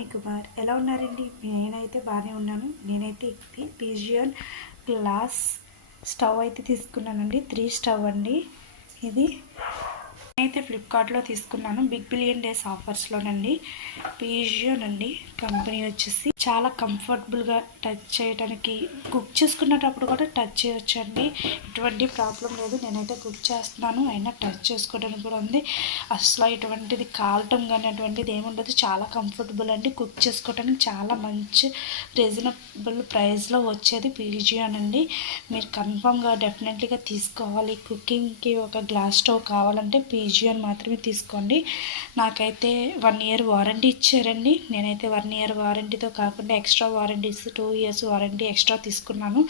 వాణి కుమార్ ఎలా ఉన్నారండి? నేనైతే బాగానే ఉన్నాను. నేనైతే ఇది పిజియన్ గ్లాస్ స్టవ్ అయితే తీసుకున్నానండి. 3 స్టవ్ అండి. ఇది నేనైతే ఫ్లిప్కార్ట్లో తీసుకున్నాను. బిగ్ బిలియన్ డేస్ ఆఫర్స్లోనండి. పిజియన్ అండి కంపెనీ వచ్చేసి చాలా కంఫర్టబుల్గా టచ్ చేయడానికి, కుక్ చేసుకునేటప్పుడు కూడా టచ్ చేయొచ్చండి. ఎటువంటి ప్రాబ్లం లేదు. నేనైతే కుక్ చేస్తున్నాను, అయినా టచ్ చేసుకోవడానికి కూడా ఉంది. అసలు ఎటువంటిది కాలటం కానీ అటువంటిది ఏముండదు. చాలా కంఫర్టబుల్ అండి. కుక్ చేసుకోవడానికి చాలా మంచి రీజనబుల్ ప్రైస్లో వచ్చేది పిజియన్ అండి. మీరు కన్ఫామ్గా డెఫినెట్లీగా తీసుకోవాలి. కుకింగ్కి ఒక గ్లాస్ స్టవ్ కావాలంటే పిజియన్ మాత్రమే తీసుకోండి. నాకైతే 1 ఇయర్ వారంటీ ఇచ్చారండి. నేనైతే 1 ఇయర్ వారంటీతో కాకుండా extra warranties 2 years warranty extra తీసుకున్నాను.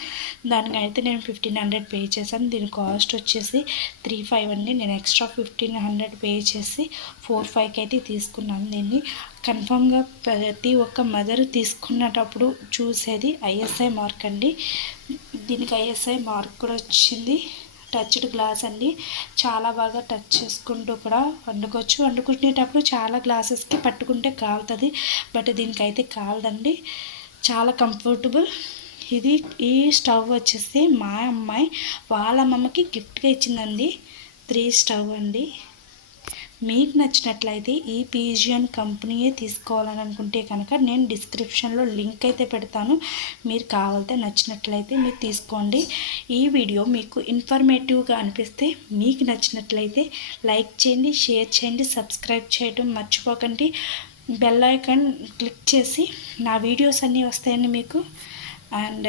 దానికైతే నేను 1500 పే చేశాను. దీని కాస్ట్ వచ్చేసి 35 అండి. నేను ఎక్స్ట్రా 1500 పే చేసి 45కి అయితే తీసుకున్నాను. దీన్ని కన్ఫామ్గా ప్రతి ఒక్క మదర్ తీసుకునేటప్పుడు చూసేది ఐఎస్ఐ మార్క్ అండి. దీనికి ఐఎస్ఐ మార్క్ కూడా వచ్చింది. టచ్డ్ గ్లాస్ అండి. చాలా బాగా టచ్ చేసుకుంటూ కూడా వండుకోవచ్చు. వండుకునేటప్పుడు చాలా గ్లాసెస్కి పట్టుకుంటే కాలుతుంది, బట్ దీనికైతే కాలదండి. చాలా కంఫర్టబుల్. ఈ స్టవ్ వచ్చేసి మా అమ్మాయి వాళ్ళ అమ్మమ్మకి గిఫ్ట్గా ఇచ్చిందండి. 3 స్టవ్ అండి. మీకు నచ్చినట్లయితే ఈ పిజియన్ కంపెనీయే తీసుకోవాలని అనుకుంటే కనుక నేను డిస్క్రిప్షన్లో లింక్ అయితే పెడతాను. మీరు కావాలంటే నచ్చినట్లయితే మీరు తీసుకోండి. ఈ వీడియో మీకు ఇన్ఫర్మేటివ్గా అనిపిస్తే మీకు నచ్చినట్లయితే లైక్ చేయండి, షేర్ చేయండి, సబ్స్క్రైబ్ చేయడం మర్చిపోకండి. బెల్ ఐకాన్ క్లిక్ చేసి నా వీడియోస్ అన్నీ వస్తాయండి మీకు. అండ్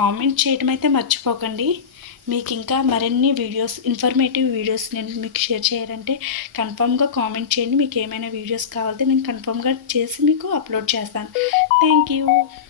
కామెంట్ చేయడం అయితే మర్చిపోకండి. మీకు ఇంకా మరిన్ని వీడియోస్, ఇన్ఫర్మేటివ్ వీడియోస్ నేను మీకు షేర్ చేయాలంటే కన్ఫామ్గా కామెంట్ చేయండి. మీకు ఏమైనా వీడియోస్ కావాలంటే నేను కన్ఫామ్గా చేసి మీకు అప్లోడ్ చేస్తాను. Thank you.